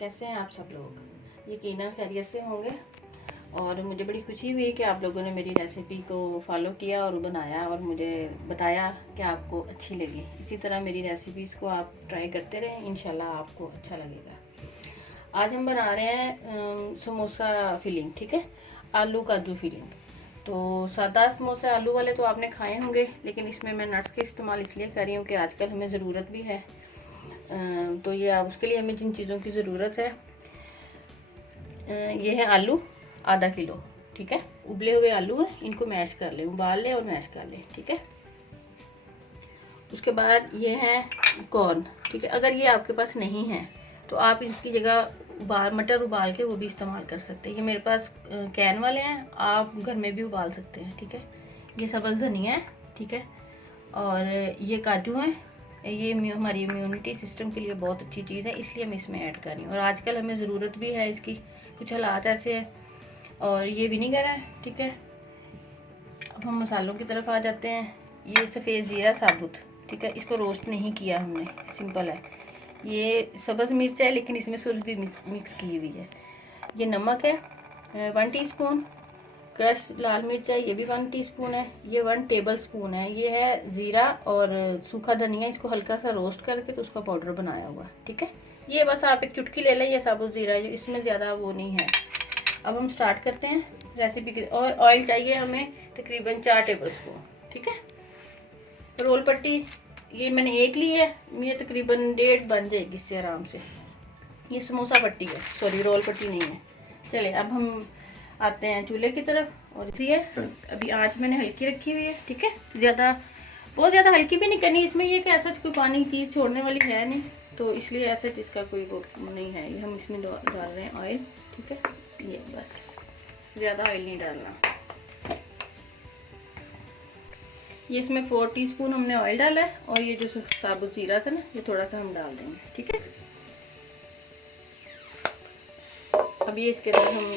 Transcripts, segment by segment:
कैसे हैं आप सब लोग? यकीनन खैरियत से होंगे। और मुझे बड़ी खुशी हुई कि आप लोगों ने मेरी रेसिपी को फॉलो किया और बनाया और मुझे बताया कि आपको अच्छी लगी। इसी तरह मेरी रेसिपीज़ को आप ट्राई करते रहें, इंशाल्लाह आपको अच्छा लगेगा। आज हम बना रहे हैं समोसा फिलिंग, ठीक है, आलू काजू फिलिंग। तो सादा समोसा आलू वाले तो आपने खाए होंगे, लेकिन इसमें मैं नट्स के इस्तेमाल इसलिए कर रही हूँ कि आजकल हमें ज़रूरत भी है। तो ये आप उसके लिए हमें जिन चीज़ों की ज़रूरत है, ये है आलू आधा किलो, ठीक है। उबले हुए आलू हैं, इनको मैश कर लें, उबाल लें और मैश कर लें, ठीक है। उसके बाद ये है कॉर्न, ठीक है। अगर ये आपके पास नहीं है तो आप इसकी जगह मटर उबाल के वो भी इस्तेमाल कर सकते हैं। ये मेरे पास कैन वाले हैं, आप घर में भी उबाल सकते हैं, ठीक है। ये सब्ज़ धनिया है, ठीक है। और ये काजू हैं, ये हमारी इम्यूनिटी सिस्टम के लिए बहुत अच्छी चीज़ है, इसलिए मैं इसमें ऐड कर रही हूँ और आजकल हमें ज़रूरत भी है इसकी, कुछ हालात ऐसे हैं। और ये विनीगर है, ठीक है। अब हम मसालों की तरफ आ जाते हैं। ये सफ़ेद ज़ीरा साबुत, ठीक है, इसको रोस्ट नहीं किया हमने, सिंपल है। ये सब्ज़ मिर्च है, लेकिन इसमें सुर्ख भी मिक्स की हुई है। ये नमक है 1 टीस्पून, क्रश लाल मिर्च है, ये भी 1 टीस्पून है। ये 1 टेबल स्पून है। ये है ज़ीरा और सूखा धनिया, इसको हल्का सा रोस्ट करके तो उसका पाउडर बनाया हुआ, ठीक है। ये बस आप एक चुटकी ले लें, ये साबुत ज़ीरा, इसमें ज़्यादा वो नहीं है। अब हम स्टार्ट करते हैं रेसिपी की। और ऑयल चाहिए हमें तकरीबन 4 टेबल स्पून, ठीक है। रोल पट्टी ये मैंने एक ली है, ये तकरीबन 1.5 बन जाएगी इससे आराम से। ये समोसा पट्टी है, सॉरी रोल पट्टी नहीं है। चले अब हम आते हैं चूल्हे की तरफ। और इसी है, अभी आंच मैंने हल्की रखी हुई है, ठीक है। बहुत ज़्यादा हल्की भी नहीं करनी इसमें, ये कि ऐसा कोई पानी चीज़ छोड़ने वाली है नहीं, तो इसलिए ऐसे इसका कोई वो नहीं है। ये हम इसमें डाल रहे हैं ऑयल, ठीक है। ये बस ज़्यादा ऑयल नहीं डालना। ये इसमें 4 टीस्पून हमने ऑयल डाला है और ये जो साबुत जीरा था ना, ये थोड़ा सा हम डाल देंगे, ठीक है। अब ये इसके अंदर हम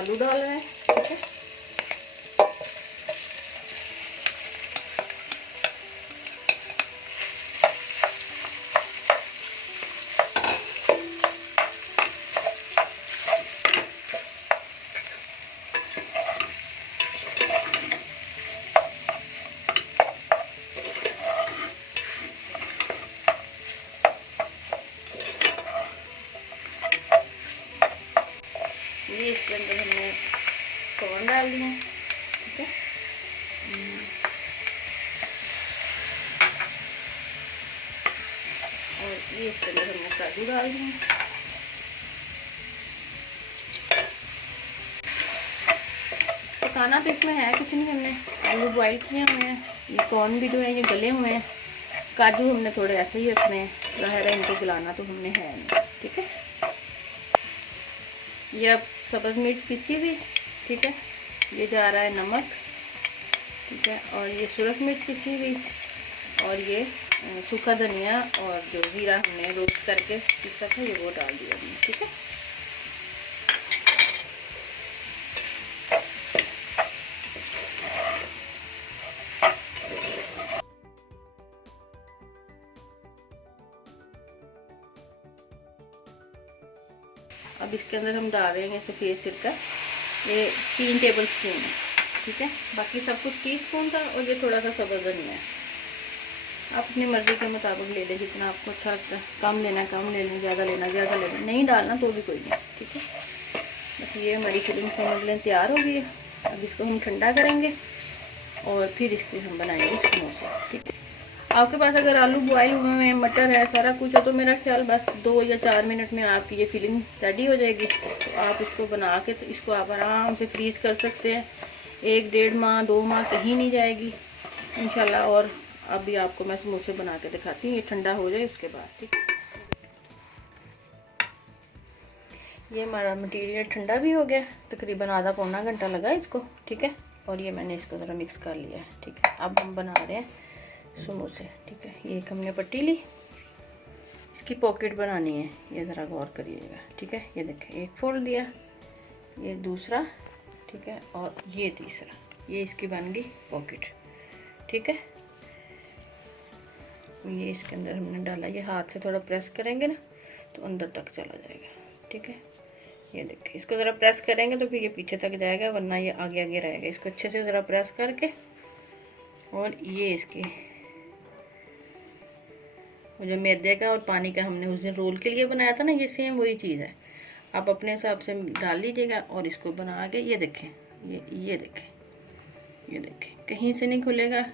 आलू डाल रहे हैं, ठीक है। ये इसके अंदर हमने कॉर्न डाल दिए, ठीक है। और ये इसके अंदर हमने काजू डाल दिए। पकाना तो इसमें है कुछ नहीं, हमने आलू बॉईल किए हुए हैं, ये कॉर्न भी जो है ये गले हुए हैं। काजू हमने थोड़े ऐसे ही रखने हैं, ज़ाहिर है इनको गलाना तो हमने है नहीं, ठीक है। ये अब सब्ज़ मिर्च पिसी हुई, ठीक है। ये जा रहा है नमक, ठीक है। और ये सुरख मिर्च पिसी हुई, और ये सूखा धनिया और जो जीरा हमने रोस्ट करके पिसा था, ये वो डाल दिया हमने, ठीक है। अब इसके अंदर हम डाल रहे हैं सफ़ेद सिरका, ये 3 टेबल स्पून है, ठीक है। बाकी सब कुछ टीस्पून था और ये थोड़ा सा सब्ज़ धनिया है। आप अपनी मर्ज़ी के मुताबिक ले लें, जितना आपको अच्छा लगता है। कम लेना कम ले लें, ज़्यादा लेना ज़्यादा लेना, नहीं डालना तो भी कोई नहीं, ठीक है। बस ये हमारी फिलिंग समझ लें तैयार हो गई है। अब इसको हम ठंडा करेंगे और फिर इसको हम बनाएंगे समोसा, ठीक है। आपके पास अगर आलू बॉयल हुए हैं, मटर है, सारा कुछ है, तो मेरा ख्याल बस 2 या 4 मिनट में आपकी ये फिलिंग रेडी हो जाएगी। तो आप इसको बना के तो इसको आप आराम से फ्रीज़ कर सकते हैं। 1 डेढ़ माह 2 माह कहीं नहीं जाएगी इंशाल्लाह। और अभी आपको मैं समोसे बना के दिखाती हूँ, ये ठंडा हो जाए उसके बाद, ठीक है। ये हमारा मटेरियल ठंडा भी हो गया, तकरीबन आधा पौना घंटा लगा इसको, ठीक है। और ये मैंने इसको ज़रा मिक्स कर लिया है, ठीक है। अब हम बना रहे हैं समोसे, ठीक है। ये एक हमने पट्टी ली, इसकी पॉकेट बनानी है, ये ज़रा गौर करिएगा, ठीक है। ये देखें, एक फोल्ड दिया, ये दूसरा, ठीक है, और ये तीसरा, ये इसकी बन गई पॉकेट, ठीक है। ये इसके अंदर हमने डाला, ये हाथ से थोड़ा प्रेस करेंगे ना तो अंदर तक चला जाएगा। ठीक है। ये देखिए, इसको ज़रा प्रेस करेंगे तो फिर ये पीछे तक जाएगा, वरना ये आगे आगे रहेगा। इसको अच्छे से ज़रा प्रेस करके, और ये इसकी वो जो मैदे का और पानी का हमने उस दिन रोल के लिए बनाया था ना, ये सेम वही चीज़ है। आप अपने हिसाब से डाल लीजिएगा और इसको बना के, ये देखें, ये देखें, ये देखें, कहीं से नहीं खुलेगा,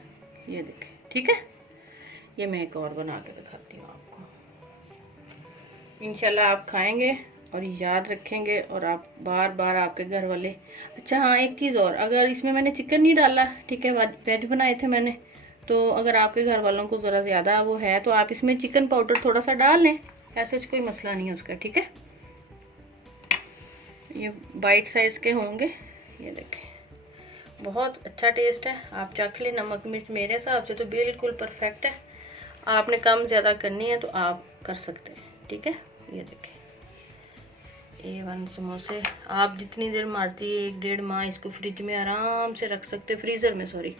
ये देखें, ठीक है। ये मैं एक और बना के दिखाती हूँ आपको। इंशाल्लाह आप खाएंगे और याद रखेंगे, और आप बार बार आपके घर वाले। अच्छा हाँ, एक चीज़ और, अगर इसमें मैंने चिकन नहीं डाला, ठीक है, वेज बनाए थे मैंने, तो अगर आपके घर वालों को ज़रा ज़्यादा वो है तो आप इसमें चिकन पाउडर थोड़ा सा डाल लें, ऐसे कोई मसला नहीं है उसका, ठीक है। ये बाइट साइज़ के होंगे, ये देखें, बहुत अच्छा टेस्ट है। आप चख लें। नमक मिर्च मेरे हिसाब से तो बिल्कुल परफेक्ट है। आपने कम ज़्यादा करनी है तो आप कर सकते हैं, ठीक है। ये देखें, A1 समोसे आप जितनी देर मर्जी, 1-1.5 माह इसको फ्रिज में आराम से रख सकते, फ्रीज़र में सॉरी,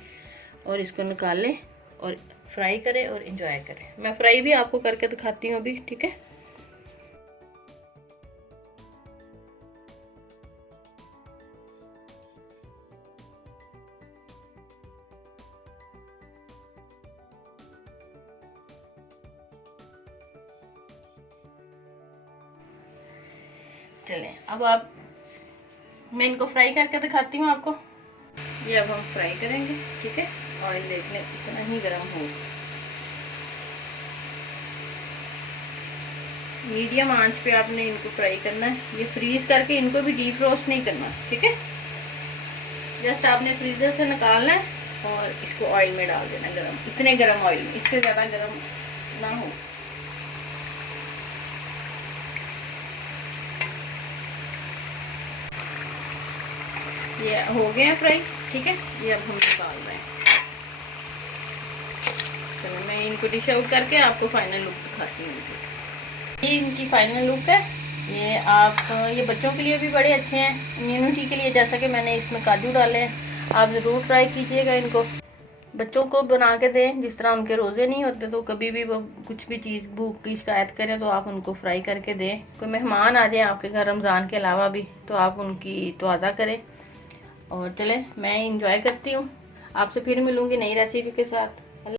और इसको निकाल लें और फ्राई करें और एंजॉय करें। मैं फ्राई भी आपको करके दिखाती हूँ अभी, ठीक है। चलें, अब मैं इनको फ्राई करके दिखाती हूँ आपको। ये अब हम फ्राई करेंगे, ठीक है। ऑयल देख लें इतना ही गर्म हो, मीडियम आंच पे आपने इनको फ्राई करना है। ये फ्रीज करके इनको भी डीप रोस्ट नहीं करना, ठीक है। जस्ट आपने फ्रीजर से निकालना है और इसको ऑयल में डाल देना गरम, इतने गरम ऑयल में, इससे ज़्यादा गरम ना हो। ये हो गए हैं फ्राई, ठीक है। ये अब हम निकाल रहे हैं। चलो मैं इनको डिश आउट करके आपको फाइनल लुक दिखाती हूँ। ये इनकी फाइनल लुक है। ये ये बच्चों के लिए भी बड़े अच्छे हैं, इम्यूनिटी के लिए, जैसा कि मैंने इसमें काजू डाले हैं। आप ज़रूर ट्राई कीजिएगा इनको, बच्चों को बना के दें। जिस तरह उनके रोज़े नहीं होते तो कभी भी वो कुछ भी चीज़ भूख की शिकायत करें तो आप उनको फ्राई करके दें। कोई मेहमान आ जाए आपके घर रमज़ान के अलावा भी, तो आप उनकी तवाज़ा करें। और चलें, मैं इंजॉय करती हूँ। आपसे फिर मिलूँगी नई रेसिपी के साथ।